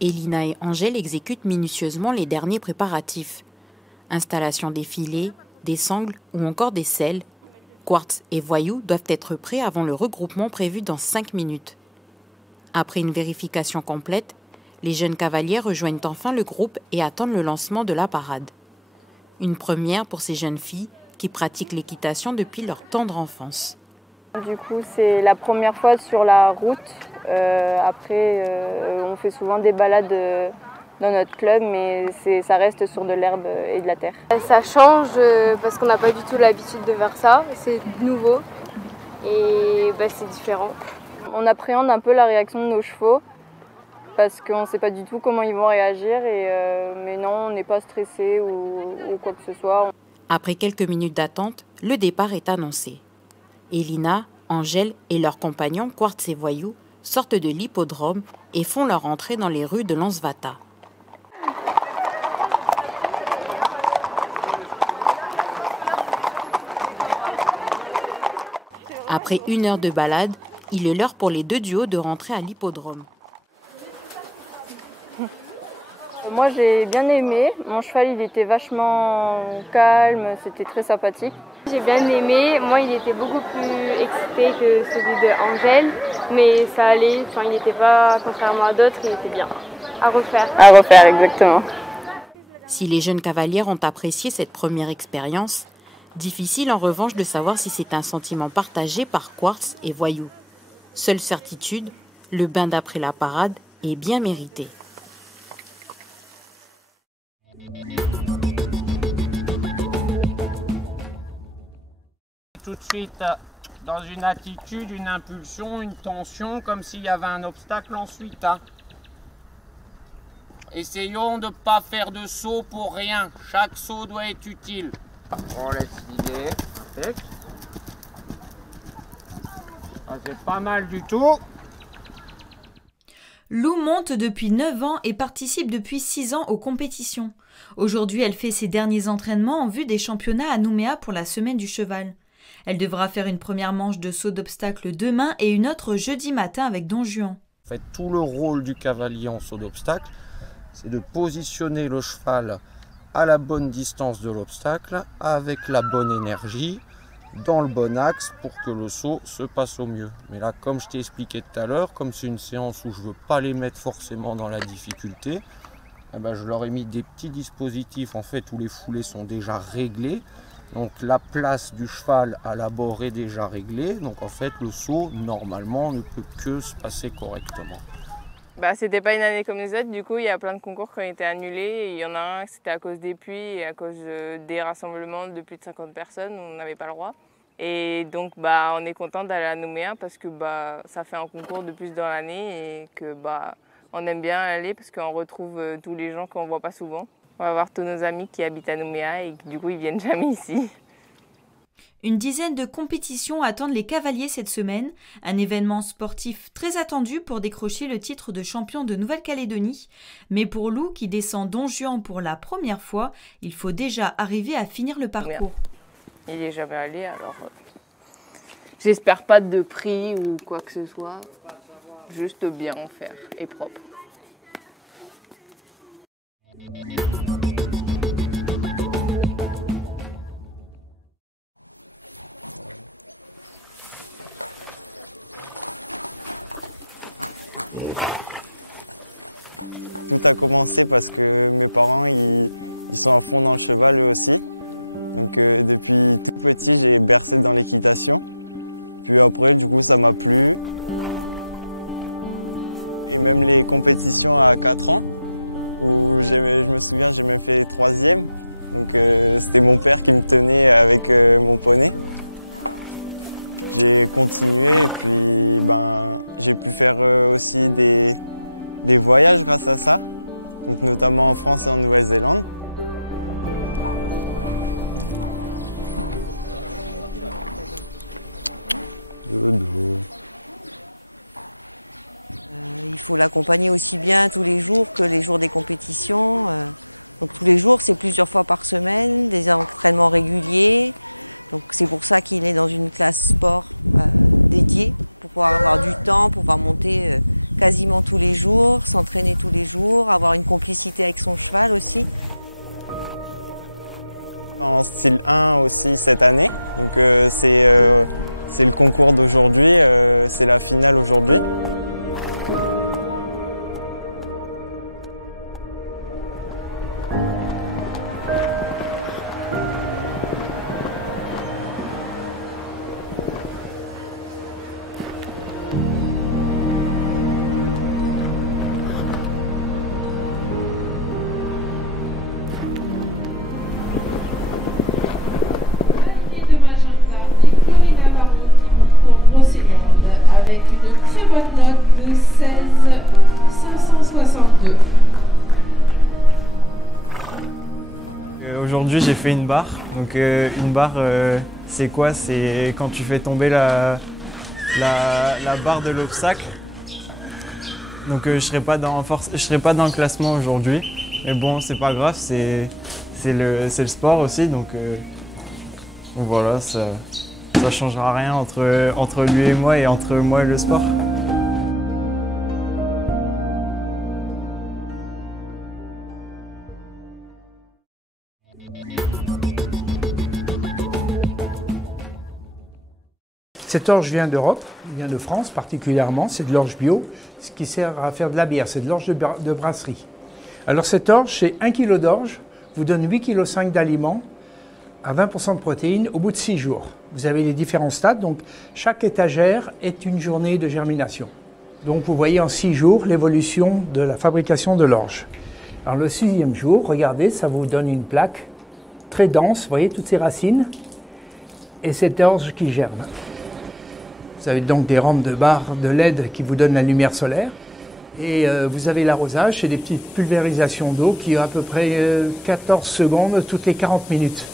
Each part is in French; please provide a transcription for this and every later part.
Elina et Angèle exécutent minutieusement les derniers préparatifs. Installation des filets, des sangles ou encore des selles. Quartz et Voyou doivent être prêts avant le regroupement prévu dans 5 minutes. Après une vérification complète, les jeunes cavaliers rejoignent enfin le groupe et attendent le lancement de la parade. Une première pour ces jeunes filles qui pratiquent l'équitation depuis leur tendre enfance. Du coup, c'est la première fois sur la route. Après, on fait souvent des balades dans notre club, mais ça reste sur de l'herbe et de la terre. Ça change parce qu'on n'a pas du tout l'habitude de faire ça. C'est nouveau et c'est différent. On appréhende un peu la réaction de nos chevaux parce qu'on ne sait pas du tout comment ils vont réagir. Mais non, on n'est pas stressé ou quoi que ce soit. Après quelques minutes d'attente, le départ est annoncé. Elina, Angèle et leurs compagnons Quartz et Voyou sortent de l'hippodrome et font leur entrée dans les rues de Lansvata. Après 1 heure de balade, il est l'heure pour les 2 duos de rentrer à l'hippodrome. Moi j'ai bien aimé, mon cheval il était vachement calme, c'était très sympathique. J'ai bien aimé, moi il était beaucoup plus excité que celui de Angèle, mais ça allait, il n'était pas, contrairement à d'autres, il était bien. À refaire. À refaire, exactement. Si les jeunes cavalières ont apprécié cette première expérience, difficile en revanche de savoir si c'est un sentiment partagé par Quartz et Voyou. Seule certitude, le bain d'après la parade est bien mérité. Tout de suite dans une attitude, une impulsion, une tension, comme s'il y avait un obstacle ensuite. Essayons de ne pas faire de saut pour rien. Chaque saut doit être utile. On laisse filer. Impec. C'est pas mal du tout. Lou monte depuis 9 ans et participe depuis 6 ans aux compétitions. Aujourd'hui, elle fait ses derniers entraînements en vue des championnats à Nouméa pour la semaine du cheval. Elle devra faire une première manche de saut d'obstacle demain et une autre jeudi matin avec Don Juan. En fait, tout le rôle du cavalier en saut d'obstacle, c'est de positionner le cheval à la bonne distance de l'obstacle, avec la bonne énergie, dans le bon axe pour que le saut se passe au mieux. Mais là, comme je t'ai expliqué tout à l'heure, comme c'est une séance où je ne veux pas les mettre forcément dans la difficulté, je leur ai mis des petits dispositifs en fait où les foulées sont déjà réglées. Donc la place du cheval à l'abord est déjà réglée. Donc en fait le saut normalement ne peut que se passer correctement. C'était pas une année comme les autres, du coup il y a plein de concours qui ont été annulés. Et il y en a un, c'était à cause des pluies et à cause des rassemblements de plus de 50 personnes, on n'avait pas le droit. Et donc on est content d'aller à Nouméa parce que ça fait un concours de plus dans l'année et que on aime bien aller parce qu'on retrouve tous les gens qu'on voit pas souvent. On va voir tous nos amis qui habitent à Nouméa et du coup ils viennent jamais ici. Une dizaine de compétitions attendent les cavaliers cette semaine, un événement sportif très attendu pour décrocher le titre de champion de Nouvelle-Calédonie. Mais pour Lou, qui descend Don Juan pour la première fois, il faut déjà arriver à finir le parcours. Il n'est jamais allé, alors j'espère pas de prix ou quoi que ce soit, juste bien en faire et propre. Tout a commencé parce que mes parents ils sont à fond dans le cheval eux aussi. Donc depuis tout petit j'ai bercé dans l'équitation. Puis après du coup ça m'a plu. Et même les compétitions à 4 ans, où je me souviens j'ai même fait 3e. Donc c'était mon père qui me tenait avec mon poney. J'ai continué et puis j'ai pu faire aussi des voyages grâce à ça, donc notamment en France et en Nouvelle-Zélande. Il faut l'accompagner aussi bien tous les jours que les jours des compétitions. Donc tous les jours, c'est plusieurs fois par semaine, des entraînements réguliers. Donc c'est pour ça qu'il est dans une classe sport dédiée, pour pouvoir avoir du temps, pour pouvoir monter quasiment tous les jours, s'entraîner tous les jours, avoir une complicité avec son cheval aussi. En style 1 aussi cette année, donc c'est le concours d'aujourd'hui, c'est la finale aujourd'hui. Avec une très bonne note de 16,562. Aujourd'hui j'ai fait une barre. Donc une barre c'est quoi? C'est quand tu fais tomber la barre de l'obstacle. Donc je serai pas dans le classement aujourd'hui. Mais bon, c'est pas grave, c'est le sport aussi. Donc voilà, ça changera rien entre lui et moi entre moi et le sport. Cette orge vient d'Europe, vient de France particulièrement, c'est de l'orge bio, ce qui sert à faire de la bière, c'est de l'orge de brasserie. Alors cette orge, c'est 1 kg d'orge, vous donne 8,5 kg d'aliments, à 20% de protéines au bout de 6 jours. Vous avez les différents stades, donc chaque étagère est une journée de germination. Donc vous voyez en 6 jours l'évolution de la fabrication de l'orge. Alors le 6e jour, regardez, ça vous donne une plaque très dense, vous voyez toutes ces racines, et cette orge qui germe. Vous avez donc des rampes de barres de LED qui vous donnent la lumière solaire. Et vous avez l'arrosage, c'est des petites pulvérisations d'eau qui ont à peu près 14 secondes toutes les 40 minutes.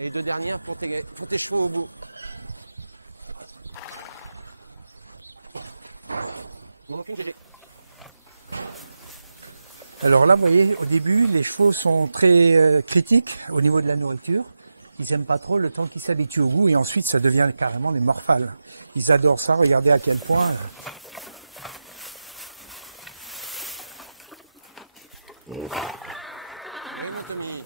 Et les 2 dernières pour tes chevaux au bout. Alors là, vous voyez, au début, les chevaux sont très critiques au niveau de la nourriture. Ils n'aiment pas trop le temps qu'ils s'habituent au goût et ensuite ça devient carrément des morphales. Ils adorent ça, regardez à quel point... Oui, mon Tommy.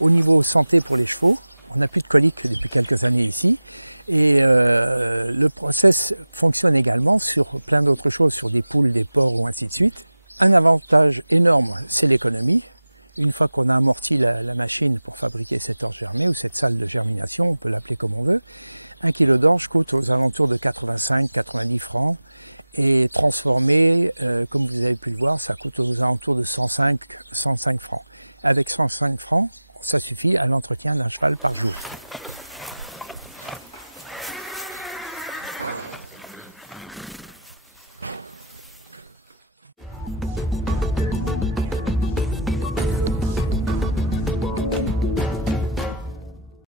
Au niveau santé pour les chevaux, on n'a plus de coliques depuis quelques années ici. Et le process fonctionne également sur plein d'autres choses, sur des poules, des porcs ou ainsi de suite. Un avantage énorme, c'est l'économie. Une fois qu'on a amorti la machine pour fabriquer cette orge germée ou cette salle de germination, on peut l'appeler comme on veut, 1 kg d'orge coûte aux alentours de 85-90 francs. Et transformé, comme vous avez pu le voir, ça coûte aux alentours de 105 francs. Avec 105 francs, ça suffit à l'entretien d'un cheval par jour.